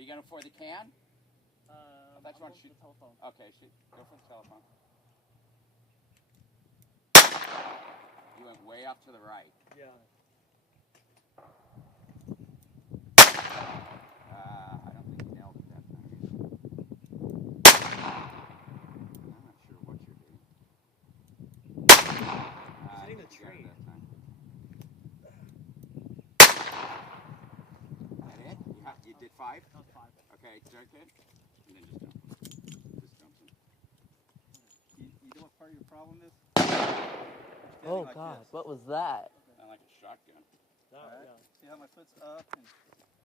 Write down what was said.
you going for the can? That's one shoot. The telephone. Okay, shoot. Go for the telephone. You went way up to the right. Yeah. I don't think you nailed it that time. I'm not sure what you're doing. Hitting the tree. That time. That it? You did 5? That was 5. Okay, jerk it, and then just dump it. Just dump it. You know what part of your problem is? Oh God, what was that? Not like a shotgun. That, All right. yeah. See how my foot's up and